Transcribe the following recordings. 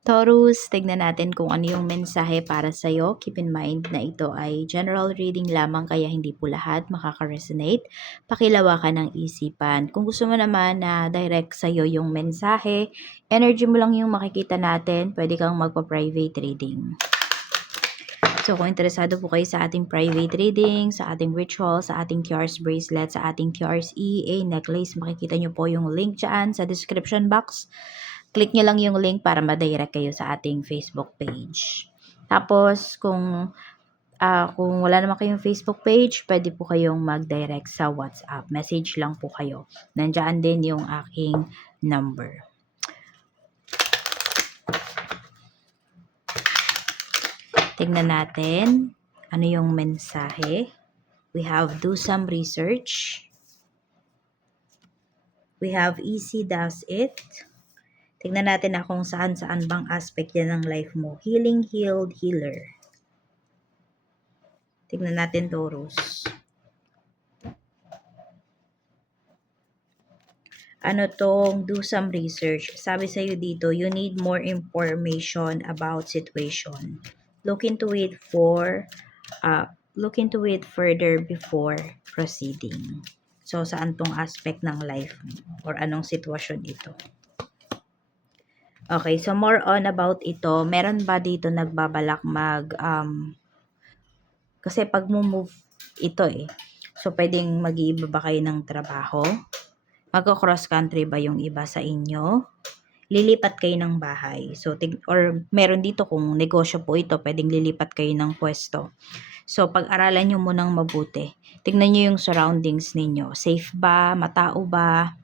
Taurus, tignan natin kung ano yung mensahe para sa'yo. Keep in mind na ito ay general reading lamang kaya hindi po lahat makaka-resonate. Pakilawakan ng isipan. Kung gusto mo naman na direct sa'yo yung mensahe, energy mo lang yung makikita natin, pwede kang magpa-private reading. So kung interesado po kayo sa ating private reading, sa ating ritual, sa ating QRS bracelet, sa ating QRS EA necklace, makikita nyo po yung link dyan sa description box. Click nyo lang yung link para ma-direct kayo sa ating Facebook page. Tapos, kung wala naman kayong Facebook page, pwede po kayong mag-direct sa WhatsApp. Message lang po kayo. Nandiyan din yung aking number. Tignan natin ano yung mensahe. We have do some research. We have easy does it. Tignan natin na kung saan-saan bang aspect yan ng life mo. Healing, healed, healer. Tignan natin, Taurus. Ano tong do some research? Sabi sa'yo dito, you need more information about situation. Look into it further before proceeding. So, saan tong aspect ng life mo? Or anong sitwasyon ito? Okay, so more on about ito, meron ba dito nagbabalak kasi pag move ito so pwedeng mag-iiba ba kayo ng trabaho? Magko-cross country ba yung iba sa inyo? Lilipat kayo ng bahay. So, or meron dito kung negosyo po ito, pwedeng lilipat kayo ng pwesto. So, pag-aralan nyo munang mabuti. Tignan nyo yung surroundings ninyo. Safe ba? Matao ba?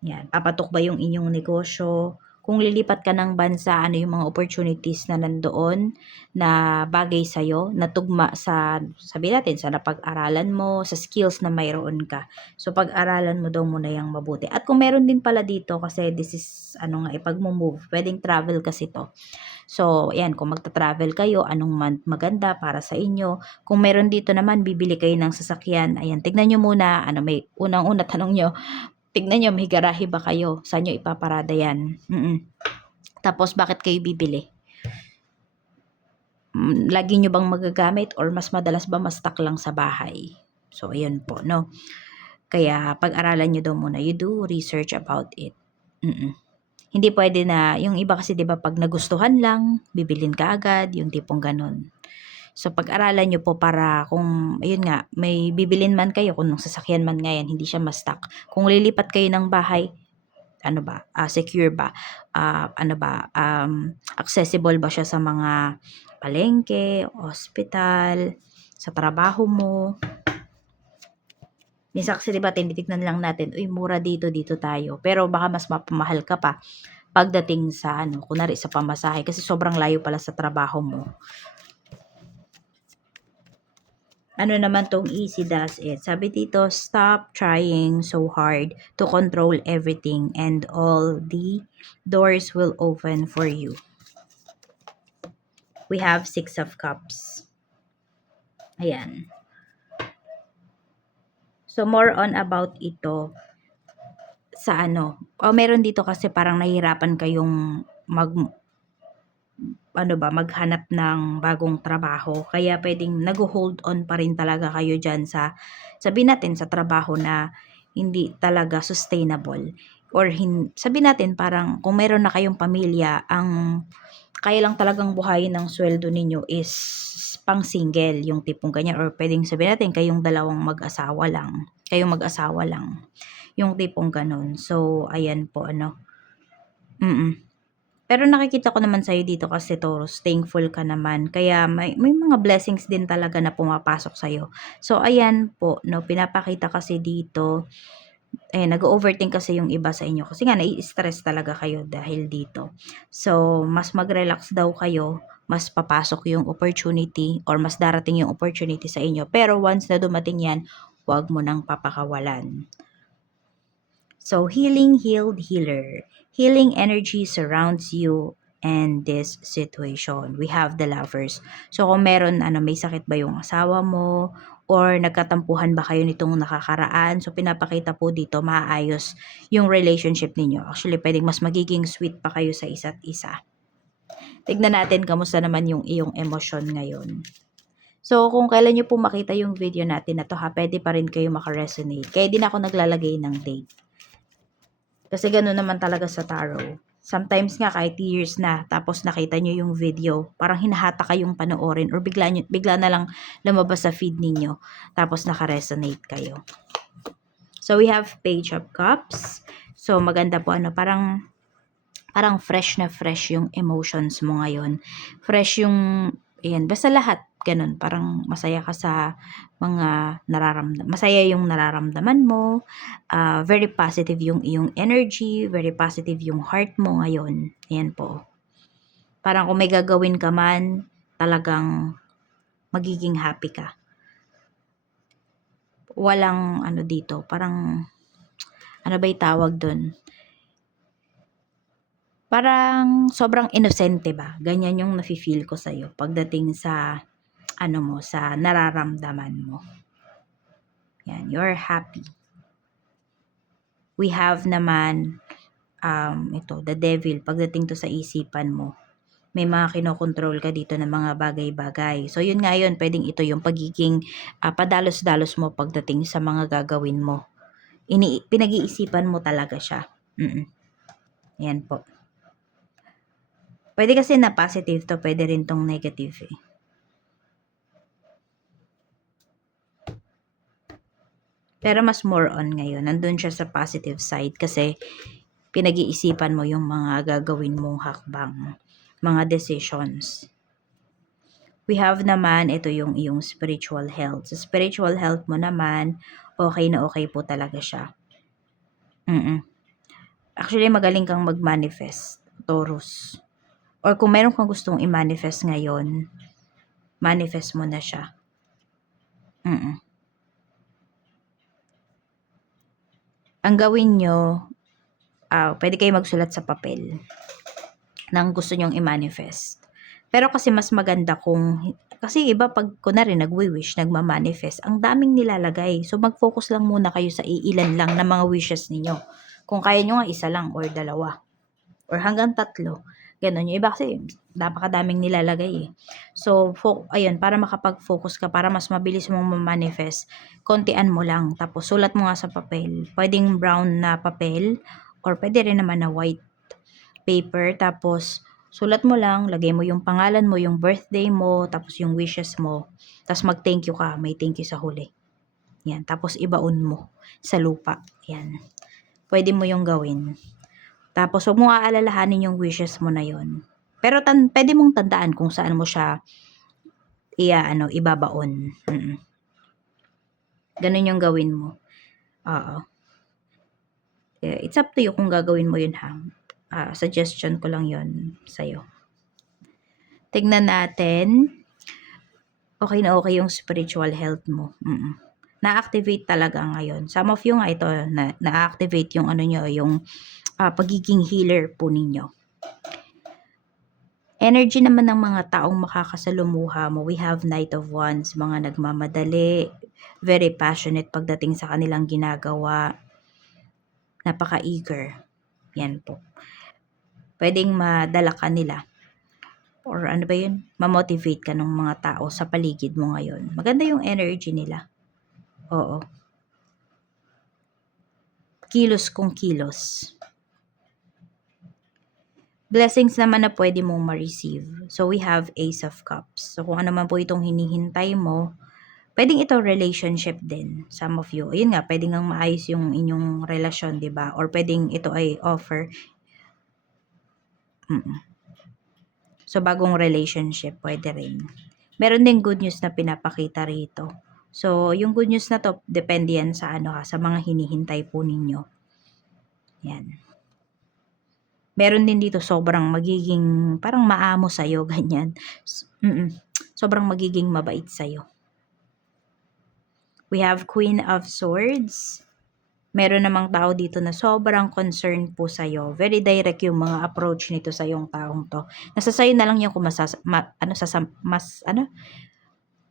Yan. Papatok ba yung inyong negosyo? Kung lilipat ka ng bansa, ano yung mga opportunities na nandoon na bagay sa'yo, na tugma sa, sabi natin, sa napag-aralan mo, sa skills na mayroon ka. So, pag-aralan mo daw muna yung mabuti. At kung meron din pala dito, kasi this is, pag mo move, pwedeng travel kasi to. So, ayan, kung magta-travel kayo, anong month maganda para sa inyo. Kung meron dito naman, bibili kayo ng sasakyan. Ayan, tignan nyo muna, may unang-una tanong nyo, tignan nyo, may garahe ba kayo? Saan nyo ipaparada yan? Tapos, bakit kayo bibili? Lagi nyo bang magagamit or mas madalas ba ma-stock lang sa bahay? So, ayun po, no? Kaya, pag-aralan nyo daw muna. You do research about it. Hindi pwede na, yung iba kasi, di ba, pag nagustuhan lang, bibilin ka agad, yung tipong ganun. So, pag-aralan nyo po para kung, ayun nga, may bibilin man kayo, kung sasakyan man ngayon, hindi siya ma-stock. Kung lilipat kayo ng bahay, secure ba? Accessible ba siya sa mga palengke, hospital, sa trabaho mo? Minsan kasi diba, tinitignan lang natin, uy, mura dito tayo. Pero baka mas mapamahal ka pa pagdating sa kunwari sa pamasahe kasi sobrang layo pala sa trabaho mo. Ano naman tong easy does it? Sabi dito, stop trying so hard to control everything and all the doors will open for you. We have 6 of Cups. Ayan. So, more on about ito sa meron dito kasi parang nahihirapan kayong maghanap ng bagong trabaho. Kaya pwedeng nag-hold on pa rin talaga kayo dyan sa, sabihin natin, sa trabaho na hindi talaga sustainable. Or sabihin natin parang kung meron na kayong pamilya, ang kaya lang talagang buhayin ng sweldo ninyo is pang single, yung tipong ganyan. Or pwedeng sabihin natin kayong dalawang mag-asawa lang. Kayong mag-asawa lang. Yung tipong ganun. So, ayan po, Pero nakikita ko naman sa'yo dito kasi Taurus, thankful ka naman. Kaya may mga blessings din talaga na pumapasok sa'yo. So, ayan po, pinapakita kasi dito, nag-overthink kasi yung iba sa inyo. Kasi nga, nai-stress talaga kayo dahil dito. So, mas mag-relax daw kayo, mas papasok yung opportunity or mas darating yung opportunity sa inyo. Pero once na dumating yan, huwag mo nang papakawalan. So, healing, healed, healer. Healing energy surrounds you and this situation. We have the Lovers. So, kung meron, may sakit ba yung asawa mo? Or nagkatampuhan ba kayo nitong nakakaraan? So, pinapakita po dito, maayos yung relationship ninyo. Actually, pwedeng mas magiging sweet pa kayo sa isa't isa. Tignan natin kamusta naman yung iyong emosyon ngayon. So, kung kailan nyo po makita yung video natin na to ha, pwede pa rin kayo makaresonate. Kaya din ako naglalagay ng date. Kasi gano'n naman talaga sa tarot. Sometimes nga kahit years na, tapos nakita nyo yung video, parang hinahata kayong panoorin or bigla na lang lumabas sa feed ninyo, tapos nakaresonate kayo. So, we have Page of Cups. So, maganda po parang fresh na fresh yung emotions mo ngayon. Fresh yung, ayan, basta lahat, ganun. Parang masaya ka sa mga masaya yung nararamdaman mo. Very positive yung iyong energy, very positive yung heart mo ngayon. Ayan po. Parang kung may gagawin ka man, talagang magiging happy ka. Walang dito, parang, ano ba yung tawag dun? Parang sobrang inosente ba? Ganyan yung nafe-feel ko sa'yo pagdating sa, sa nararamdaman mo. Yan, you're happy. We have naman, the devil, pagdating to sa isipan mo. May mga kinokontrol ka dito ng mga bagay-bagay. So, yun nga yun, pwedeng ito yung pagiging padalos-dalos mo pagdating sa mga gagawin mo. Pinag-iisipan mo talaga siya. Yan po. Pwede kasi na positive to, pwede rin tong negative eh. Pero mas more on ngayon, nandun siya sa positive side kasi pinag-iisipan mo yung mga gagawin mong hakbang, mga decisions. We have naman, ito yung iyong spiritual health. Sa spiritual health mo naman, okay na okay po talaga siya. Actually, magaling kang mag-manifest, Taurus. Or kung meron kang gustong i-manifest ngayon, manifest mo na siya. Ang gawin nyo, pwede kayo magsulat sa papel ng gusto nyong i-manifest. Pero kasi mas maganda kasi iba pag kunwari nagwi-wish, nagma-manifest, ang daming nilalagay. So mag-focus lang muna kayo sa iilan lang na mga wishes ninyo. Kung kaya nyo nga isa lang or dalawa or hanggang 3. Ganun. Yung iba kasi napakadaming nilalagay eh. So, ayun, para makapag-focus ka, para mas mabilis mong ma-manifest, kontian mo lang. Tapos, sulat mo nga sa papel. Pwedeng brown na papel or pwede rin naman na white paper. Tapos, sulat mo lang, lagay mo yung pangalan mo, yung birthday mo, tapos yung wishes mo. Tapos, mag-thank you ka. May thank you sa huli. Yan. Tapos, ibaon mo sa lupa. Yan. Pwede mo yung gawin. Tapos, huwag mo aalalahanin yung wishes mo na yon. Pero, pwede mong tandaan kung saan mo siya ibabaon. Ganun yung gawin mo. It's up to you kung gagawin mo yun ha. Suggestion ko lang yon sa'yo. Tignan natin. Okay na okay yung spiritual health mo. Na-activate talaga ngayon. Some of you nga ito, na-activate yung yung pagiging healer po ninyo. Energy naman ng mga taong makakasalumuha mo. We have Knight of Wands, mga nagmamadali, very passionate pagdating sa kanilang ginagawa. Napaka-eager. Yan po. Pwedeng madala ka nila. Or ano ba yun? Ma-motivate ka ng mga tao sa paligid mo ngayon. Maganda yung energy nila. Oo. Kilos kung kilos. Blessings naman na pwede mong ma-receive. So, we have Ace of Cups. So, kung ano man po itong hinihintay mo, pwedeng ito relationship din. Some of you. Ayun nga, pwedeng nga maayos yung inyong relasyon, diba? Or pwedeng ito ay offer. So, bagong relationship, pwede rin. Meron din good news na pinapakita rito. So, yung good news na to, depende yan sa sa mga hinihintay po ninyo. Yan. Meron din dito sobrang magiging, parang maamo sa'yo, ganyan. Sobrang magiging mabait sa'yo. We have Queen of Swords. Meron namang tao dito na sobrang concerned po sa'yo. Very direct yung mga approach nito sa yung taong to. Nasa sa'yo na lang yung kung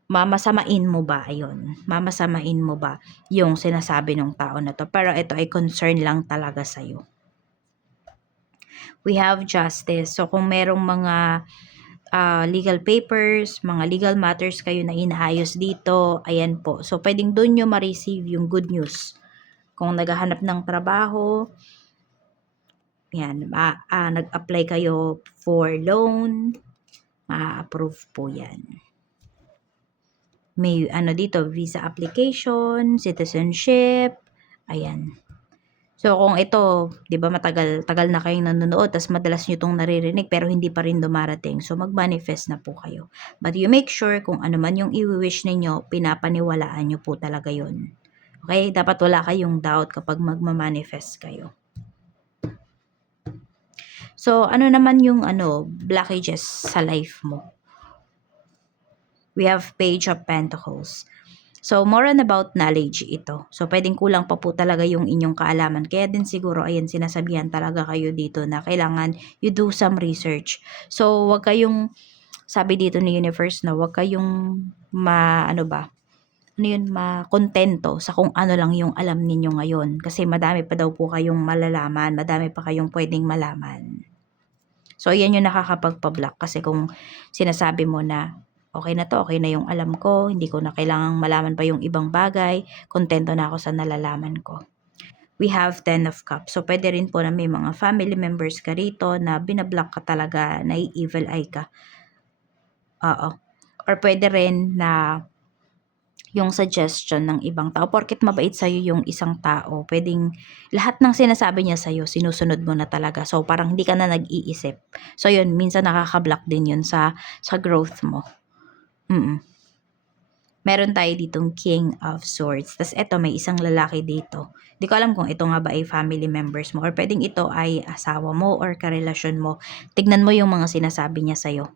mamasamain mo ba, ayun. Mamasamain mo ba yung sinasabi ng tao na to. Pero ito ay concern lang talaga sa'yo. We have justice. So, kung merong mga legal papers, mga legal matters kayo na inaayos dito, ayan po. So, pwedeng doon nyo ma-receive yung good news. Kung naghahanap ng trabaho, yan, nag-apply kayo for loan, ma-approve po yan. May dito, visa application, citizenship, ayan. So, kung ito, 'di ba tagal na kayong nanonood, tas madalas niyo 'tong naririnig pero hindi pa rin dumarating. So, mag-manifest na po kayo. But you make sure kung ano man yung i-wish ninyo, pinapaniwalaan niyo po talaga 'yon. Okay? Dapat wala kayong doubt kapag magma-manifest kayo. So, ano naman yung blockages sa life mo? We have Page of Pentacles. So, more on about knowledge ito. So, pwedeng kulang pa po talaga yung inyong kaalaman. Kaya din siguro, ayan, sinasabihan talaga kayo dito na kailangan you do some research. So, wag kayong, sabi dito ni Universe, wag kayong makontento sa kung ano lang yung alam ninyo ngayon. Kasi madami pa daw po kayong malalaman, madami pa kayong pwedeng malaman. So, yan yung nakakapagpa-block. Kasi kung sinasabi mo na, okay na to, okay na yung alam ko, hindi ko na kailangang malaman pa yung ibang bagay, kontento na ako sa nalalaman ko. We have 10 of Cups. So, pwede rin po na may mga family members ka rito na binablock ka talaga, na evil eye ka. Oo. Or pwede rin na yung suggestion ng ibang tao. Porket mabait sa'yo yung isang tao, pwedeng lahat ng sinasabi niya sa'yo, sinusunod mo na talaga. So, parang hindi ka na nag-iisip. So, yun, minsan nakaka-block din yun sa growth mo. Meron tayo ditong King of Swords. Tapos eto, may isang lalaki dito. Di ko alam kung ito nga ba ay family members mo or pwedeng ito ay asawa mo or karelasyon mo. Tignan mo yung mga sinasabi niya sa'yo.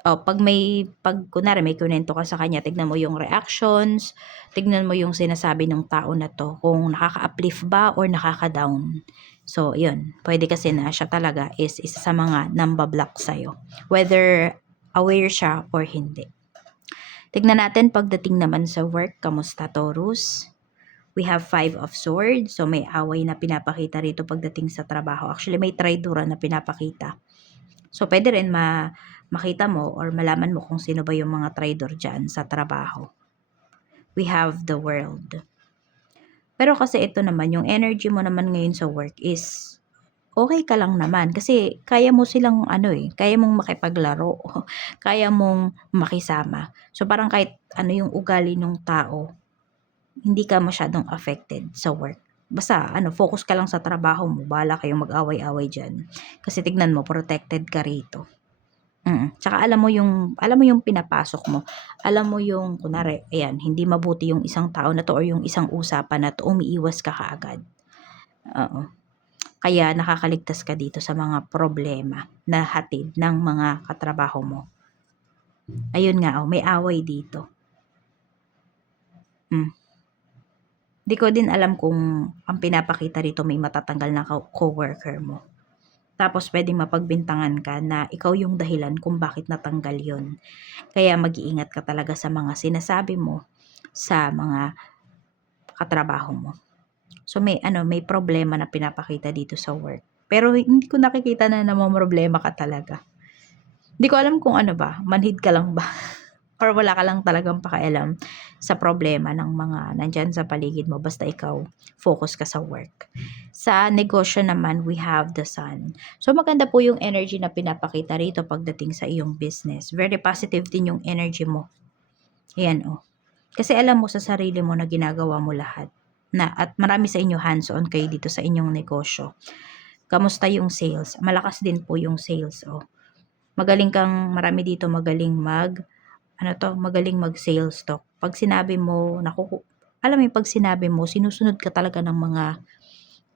Pag kunwari may kunento ka sa kanya, tignan mo yung reactions, tignan mo yung sinasabi ng tao na to, kung nakaka-uplift ba or nakaka-down. So, yun. Pwede kasi na siya talaga is isa sa mga nambablock sa'yo. Whether aware siya or hindi. Tignan natin pagdating naman sa work, kamusta Taurus? We have 5 of Swords, so may away na pinapakita rito pagdating sa trabaho. Actually, may traidura na pinapakita. So, pwede rin makita mo or malaman mo kung sino ba yung mga traidor dyan sa trabaho. We have the World. Pero kasi ito naman, yung energy mo naman ngayon sa work is okay ka lang naman kasi kaya mo silang kaya mong makipaglaro, kaya mong makisama. So parang kahit ano yung ugali ng tao, hindi ka masyadong affected sa work. Basta focus ka lang sa trabaho mo, bahala kayong mag-away-away diyan. Kasi tignan mo, protected ka rito. Tsaka alam mo yung pinapasok mo. Alam mo yung kunwari, ayan, hindi mabuti yung isang tao na to or yung isang usapan na to, umiiwas ka kaagad. Oo. Kaya nakakaligtas ka dito sa mga problema na hatid ng mga katrabaho mo. Ayun nga, may away dito. Di ko din alam kung ang pinapakita rito may matatanggal na co-worker mo. Tapos pwedeng mapagbintangan ka na ikaw yung dahilan kung bakit natanggal yon. Kaya mag-iingat ka talaga sa mga sinasabi mo sa mga katrabaho mo. So may problema na pinapakita dito sa work. Pero hindi ko nakikita na namomroblema ka talaga. Hindi ko alam kung manhid ka lang ba? Or wala ka lang talagang pakialam sa problema ng mga nandyan sa paligid mo. Basta ikaw, focus ka sa work. Sa negosyo naman, we have the Sun. So maganda po yung energy na pinapakita rito pagdating sa iyong business. Very positive din yung energy mo. Ayan Kasi alam mo sa sarili mo na ginagawa mo lahat. At marami sa inyo hands-on kayo dito sa inyong negosyo. Kamusta yung sales? Malakas din po yung sales. Marami dito magaling magaling mag-sales talk. Pag sinabi mo, pag sinabi mo, sinusunod ka talaga ng mga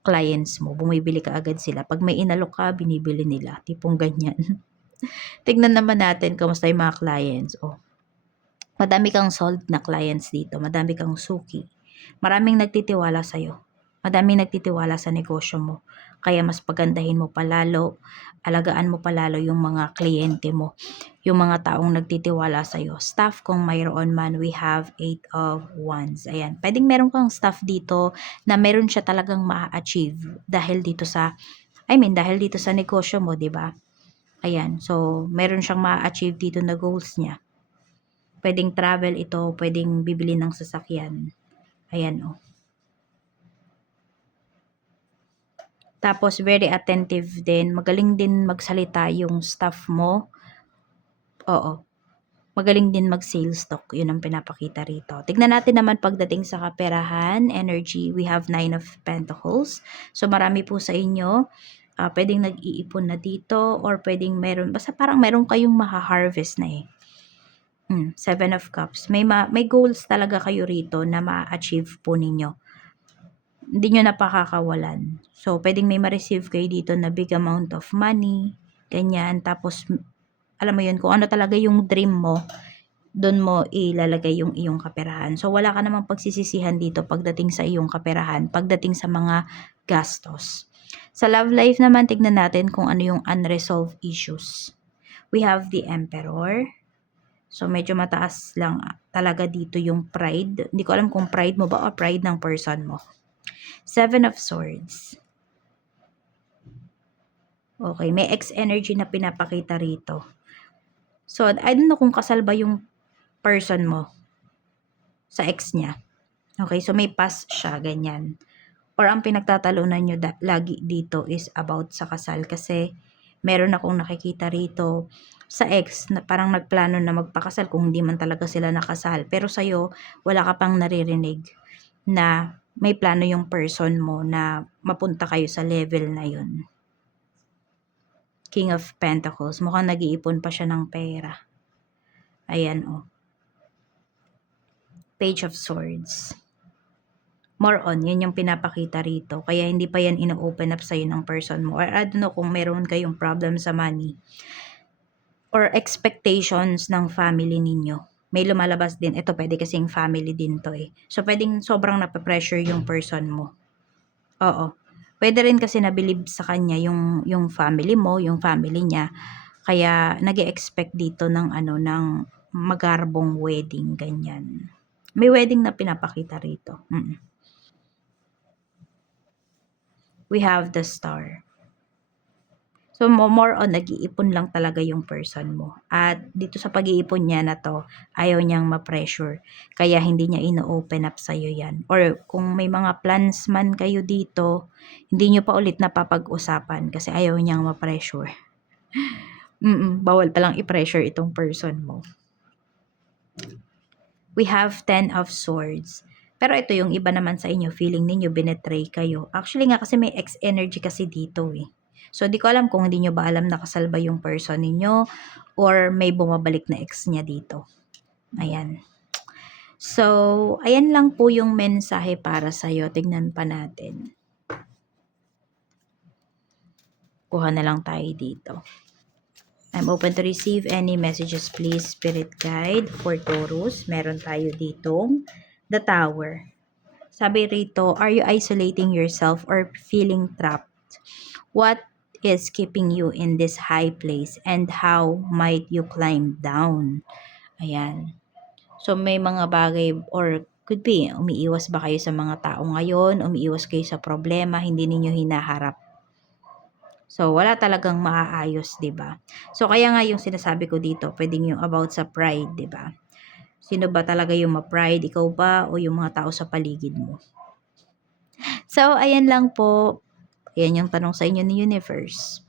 clients mo. Bumibili ka agad sila. Pag may inalok ka, binibili nila. Tipong ganyan. Tignan naman natin kamusta yung mga clients. Madami kang sold na clients dito. Madami kang suki. Maraming nagtitiwala sa'yo. Madaming nagtitiwala sa negosyo mo. Kaya mas pagandahin mo palalo, alagaan mo palalo yung mga kliyente mo, yung mga taong nagtitiwala sa'yo. Staff kung mayroon man, we have 8 of Wands. Ayan, pwedeng meron kang staff dito na meron siya talagang ma-achieve dahil dito sa I mean, dahil dito sa negosyo mo, di ba? Ayan. So, meron siyang ma-achieve dito na goals niya. Pwedeng travel ito, pwedeng bibili ng sasakyan. Ayan, oh. Tapos, very attentive din. Magaling din magsalita yung staff mo. Oo. Magaling din mag-sales talk. Yun ang pinapakita rito. Tignan natin naman pagdating sa kaperahan, energy, we have 9 of Pentacles. So, marami po sa inyo. Pwedeng nag-iipon na dito or pwedeng meron, basta parang meron kayong maha-harvest na eh. 7 of Cups. May goals talaga kayo rito na ma-achieve po ninyo. Hindi nyo napakakawalan. So, pwedeng may ma-receive kayo dito na big amount of money, ganyan. Tapos, alam mo yun, kung ano talaga yung dream mo, doon mo ilalagay yung iyong kaperahan. So, wala ka namang pagsisisihan dito pagdating sa iyong kaperahan, pagdating sa mga gastos. Sa love life naman, tignan natin kung ano yung unresolved issues. We have the Emperor. So, medyo mataas lang talaga dito yung pride. Hindi ko alam kung pride mo ba o pride ng person mo. 7 of Swords. Okay, may X energy na pinapakita rito. So, I don't know kung kasal ba yung person mo sa ex niya. Okay, so may past siya, ganyan. Or ang pinagtatalunan nyo lagi dito is about sa kasal kasi meron akong nakikita rito sa ex na parang nagplano na magpakasal kung hindi man talaga sila nakasal. Pero sa'yo, wala ka pang naririnig na may plano yung person mo na mapunta kayo sa level na yun. King of Pentacles. Mukhang nag-iipon pa siya ng pera. Ayan, oh. Page of Swords. More on, yun yung pinapakita rito. Kaya hindi pa yan ino-open up sa'yo ng person mo. Or I don't know kung meron kayong problem sa money. Or expectations ng family ninyo. May lumalabas din. Ito, pwede kasing family din to eh. So, pwedeng sobrang napapressure yung person mo. Oo. Pwede rin kasi nabilib sa kanya yung family mo, yung family niya. Kaya, nag-expect dito ng ng magarbong wedding, ganyan. May wedding na pinapakita rito. We have the Star. So, more on, nag-iipon lang talaga yung person mo. At dito sa pag-iipon niya na to, ayaw niyang ma-pressure. Kaya hindi niya ino-open up sa'yo yan. Or kung may mga plans man kayo dito, hindi niyo pa ulit napapag-usapan kasi ayaw niyang ma-pressure. Bawal palang i-pressure itong person mo. We have 10 of Swords. Pero ito yung iba naman sa inyo, feeling ninyo binetray kayo. Actually nga kasi may X energy kasi dito eh. So, di ko alam kung hindi nyo ba alam na kasal ba yung person ninyo or may bumabalik na ex niya dito. Ayan. So, ayan lang po yung mensahe para sa'yo. Tignan pa natin. Kuha na lang tayo dito. I'm open to receive any messages, please, Spirit Guide for Taurus. Meron tayo ditong The Tower. Sabi rito, are you isolating yourself or feeling trapped? What is keeping you in this high place and how might you climb down? Ayan. So, may mga bagay or could be, umiiwas ba kayo sa mga tao ngayon? Umiiwas kayo sa problema, hindi ninyo hinaharap. So, wala talagang maaayos, 'di ba? So, kaya nga yung sinasabi ko dito, pwedeng yung about sa pride, 'di ba? Sino ba talaga yung ma-pride? Ikaw ba o yung mga tao sa paligid mo? So, ayan lang po. Ayan yung tanong sa inyo ni Universe.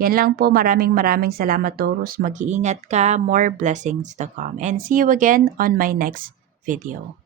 Yan lang po. Maraming salamat, Taurus. Mag-iingat ka. More blessings to come. And see you again on my next video.